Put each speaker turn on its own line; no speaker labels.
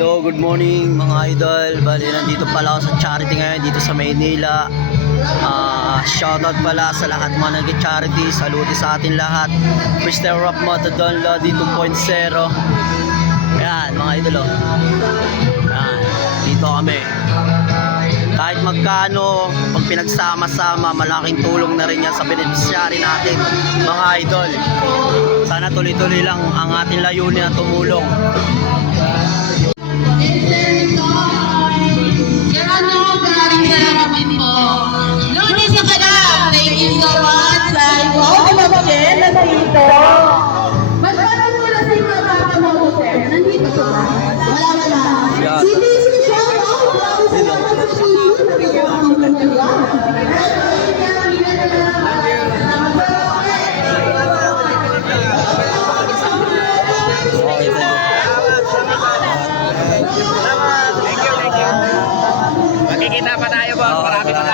Hello, good morning mga idol. Bali, nandito pala ako sa charity ngayon dito sa Maynila. Ah, shoutout pala sa lahat mga nag-charity. Saluti sa atin lahat. Mr. Rock Matadon Lodi 2.0. Ayan, mga idol oh. Ayan, dito kami. Kahit magkano, pag pinagsama-sama, malaking tulong na rin yan sa beneficiary natin, mga idol. Sana tuloy-tuloy lang ang ating layunin na tumulong.
Magkikita pa tayo, boss. Marami pa